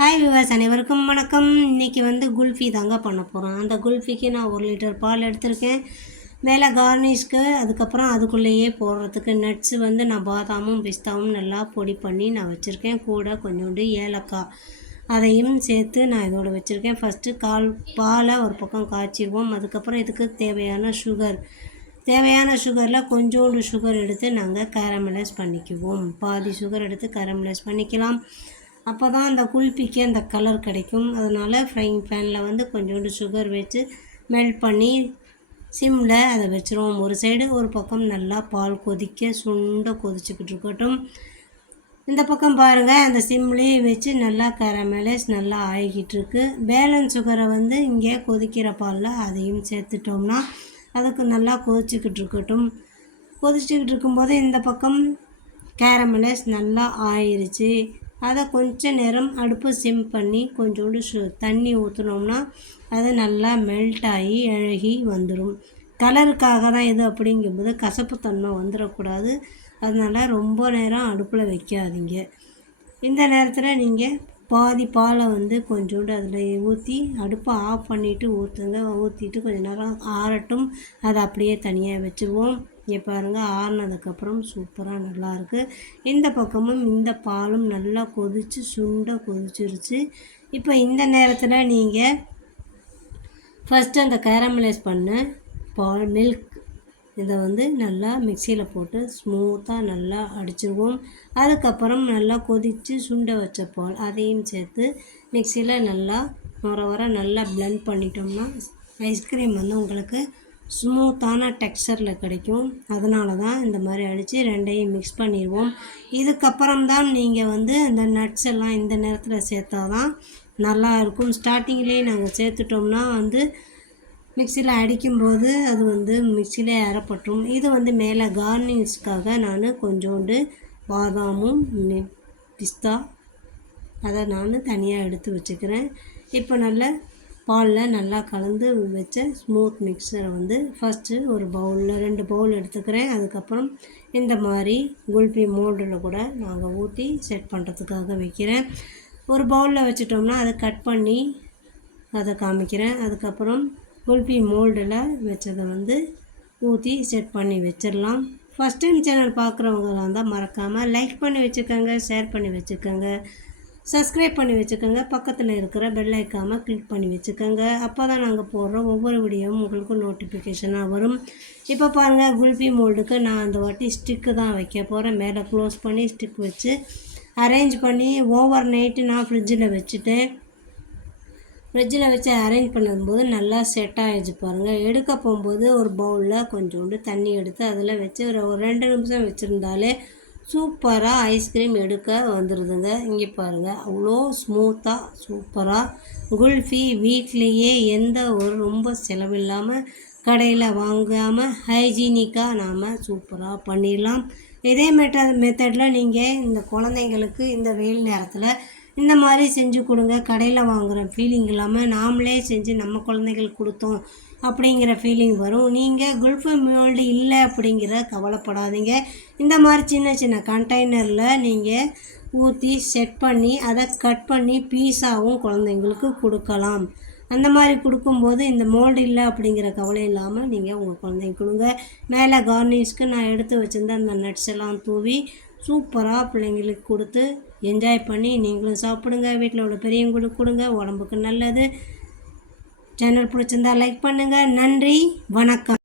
Hi விவாஸ் அனைவருக்கும் வணக்கம். இன்றைக்கி வந்து குல்ஃபி தாங்க பண்ண போகிறோம் அந்த குல்ஃபிக்கு நான் ஒரு லிட்டர் பால் எடுத்திருக்கேன். மேலே கார்னிஷ்க்கு அதுக்கப்புறம் அதுக்குள்ளேயே போடுறதுக்கு நட்ஸு வந்து நான் பாதாமும் பிஸ்தாவும் நல்லா பொடி பண்ணி நான் வச்சுருக்கேன். கூட கொஞ்சோண்டு ஏலக்காய் அதையும் சேர்த்து நான் இதோட வச்சுருக்கேன். ஃபஸ்ட்டு கால் பாலை ஒரு பக்கம் காய்ச்சிடுவோம் அதுக்கப்புறம் இதுக்கு தேவையான சுகர் தேவையான சுகரில் கொஞ்சோண்டு சுகர் எடுத்து நாங்கள் கேரமலைஸ் பண்ணிக்குவோம். பாதி சுகர் எடுத்து கேரமலைஸ் பண்ணிக்கலாம். அப்போ தான் அந்த குல்பிக்கு அந்த கலர் கிடைக்கும். அதனால் ஃப்ரைங் பேனில் வந்து கொஞ்சோண்டு சுகர் வச்சு மெல்ட் பண்ணி சிம்மில் அதை வச்சுருவோம். ஒரு சைடு ஒரு பக்கம் நல்லா பால் கொதிக்க சுண்ட கொதிச்சுக்கிட்டு இருக்கட்டும். இந்த பக்கம் பாருங்கள் அந்த சிம்லேயே வச்சு நல்லா கரமலைஸ் நல்லா ஆகிக்கிட்டு இருக்கு. பேலன்ஸ் சுகரை வந்து இங்கே கொதிக்கிற பாலில் அதையும் சேர்த்துட்டோம்னா அதுக்கு நல்லா கொதிச்சுக்கிட்டு இருக்கட்டும். கொதிச்சுக்கிட்டு இருக்கும்போது இந்த பக்கம் கேரமலைஸ் நல்லா ஆயிடுச்சு அதை கொஞ்ச நேரம் அடுப்பு சிம் பண்ணி கொஞ்சோண்டு சு தண்ணி ஊற்றினோம்னா அது நல்லா மெல்ட் ஆகி அழகி வந்துடும் கலருக்காக தான் இது அப்படிங்கும்போது கசப்புத்தன்மை வந்துடக்கூடாது அதனால் ரொம்ப நேரம் அடுப்பில் வைக்காதீங்க. இந்த நேரத்தில் நீங்கள் பாதி பாலை வந்து கொஞ்சோண்டு அதில் ஊற்றி அடுப்பை ஆஃப் பண்ணிவிட்டு ஊற்றுங்க ஊற்றிட்டு கொஞ்சம் நேரம் ஆறட்டும். அதை அப்படியே தனியாக வச்சுருவோம். இங்கே பாருங்கள் ஆறுனதுக்கப்புறம் சூப்பராக நல்லாயிருக்கு இந்த பக்கமும் இந்த பாலும் நல்லா கொதித்து சுண்ட கொதிச்சிருச்சு. இப்போ இந்த நேரத்தில் நீங்கள் ஃபஸ்ட்டு அந்த கேரமலைஸ் பண்ண பால் மில்க் இதை வந்து நல்லா மிக்சியில் போட்டு ஸ்மூத்தாக நல்லா அடிச்சிடுவோம் அதுக்கப்புறம் நல்லா கொதித்து சுண்ட வச்ச பால் அதையும் சேர்த்து மிக்சியில் நல்லா வர வர நல்லா ப்ளெண்ட் பண்ணிட்டோம்னா ஐஸ்கிரீம் வந்து உங்களுக்கு ஸ்மூத்தான டெக்ஸ்சரில் கிடைக்கும். அதனால தான் இந்த மாதிரி அடித்து ரெண்டையும் மிக்ஸ் பண்ணிடுவோம். இதுக்கப்புறம் தான் நீங்கள் வந்து இந்த நட்ஸ் எல்லாம் இந்த நேரத்தில் சேர்த்தா தான் நல்லா இருக்கும். ஸ்டார்டிங்லேயே நாங்கள் சேர்த்துட்டோம்னா வந்து மிக்சியில் அடிக்கும்போது அது வந்து மிக்சியிலே அரைப்பட்டுரும் இது வந்து மேலே கார்னிஷ்க்காக நான் கொஞ்சோண்டு பாதாமும் பிஸ்தா அதை நான் தனியாக எடுத்து வச்சுக்கிறேன். இப்போ நல்ல பாலில் நல்லா கலந்து வச்ச ஸ்மூத் மிக்சரை வந்து ஃபஸ்ட்டு ஒரு பவுலில் ரெண்டு பவுல் எடுத்துக்கிறேன். அதுக்கப்புறம் இந்த மாதிரி குல்பி மோல்டில் கூட நாங்கள் ஊற்றி செட் பண்ணுறதுக்காக வைக்கிறேன். ஒரு பவுலில் வச்சிட்டோம்னா அதை கட் பண்ணி அதை காமிக்கிறேன். அதுக்கப்புறம் குல்பி மோல்டில் வச்சதை வந்து ஊற்றி செட் பண்ணி வச்சிடலாம். ஃபஸ்ட் டைம் சேனல் பார்க்குறவங்களாக இருந்தால் மறக்காமல் லைக் பண்ணி வச்சுக்கோங்க ஷேர் பண்ணி வச்சுக்கோங்க. சப்ஸ்கிரைப் பண்ணி வச்சுக்கோங்க. பக்கத்தில் இருக்கிற பெல் ஐக்காமல் கிளிக் பண்ணி வச்சுக்கோங்க. அப்போ தான் நாங்கள் போடுற ஒவ்வொரு வீடியோவும் உங்களுக்கு நோட்டிஃபிகேஷனாக வரும். இப்போ பாருங்கள் குல்பி மோல்டுக்கு நான் அந்த வாட்டி ஸ்டிக்கு தான் வைக்க போகிறேன் மேலே க்ளோஸ் பண்ணி ஸ்டிக் வச்சு அரேஞ்ச் பண்ணி ஓவர் நைட்டு நான் ஃப்ரிட்ஜில் வச்சுட்டேன். ஃப்ரிட்ஜில் வச்சு அரேஞ்ச் பண்ணும்போது நல்லா செட் ஆகிடுச்சு பாருங்கள் எடுக்க போகும்போது ஒரு பவுலில் கொஞ்சோண்டு தண்ணி எடுத்து அதில் வச்சு ஒரு ரெண்டு நிமிஷம் வச்சுருந்தாலே சூப்பராக ஐஸ்கிரீம் எடுக்க வந்துடுதுங்க இங்கே பாருங்கள் அவ்வளோ ஸ்மூத்தாக சூப்பராக குல்ஃபி வீட்லேயே எந்த ஒரு ரொம்ப செலவில்லாமல் கடையில் வாங்காமல் ஹைஜீனிக்காக நாம் சூப்பராக பண்ணிடலாம். இதே மெட்ட மெத்தடில் நீங்கள் இந்த குழந்தைங்களுக்கு இந்த வெயில் நேரத்தில் இந்த மாதிரி செஞ்சு கொடுங்க. கடையில் வாங்குகிற ஃபீலிங் இல்லாமல் நாமளே செஞ்சு நம்ம குழந்தைகளுக்கு கொடுத்தோம் அப்படிங்கிற ஃபீலிங் வரும். நீங்கள் குல்ஃபு மோல்டு இல்லை அப்படிங்கிற கவலைப்படாதீங்க. இந்த மாதிரி சின்ன சின்ன கண்டெய்னரில் நீங்கள் ஊற்றி செட் பண்ணி அதை கட் பண்ணி பீஸாகவும் குழந்தைங்களுக்கு கொடுக்கலாம். அந்த மாதிரி கொடுக்கும்போது இந்த மோல்டு இல்லை அப்படிங்கிற கவலை இல்லாமல் நீங்கள் உங்கள் குழந்தைங்க கொடுங்க. மேலே கார்னிஷ்க்கு நான் எடுத்து வச்சுருந்த அந்த நட்ஸ் எல்லாம் தூவி சூப்பராக பிள்ளைங்களுக்கு கொடுத்து என்ஜாய் பண்ணி நீங்களும் சாப்பிடுங்க. வீட்டில் உள்ள பெரியவங்களுக்கு கொடுங்க. உடம்புக்கு நல்லது. சேனல் பிடிச்சிருந்தா லைக் பண்ணுங்கள் நன்றி. வணக்கம்.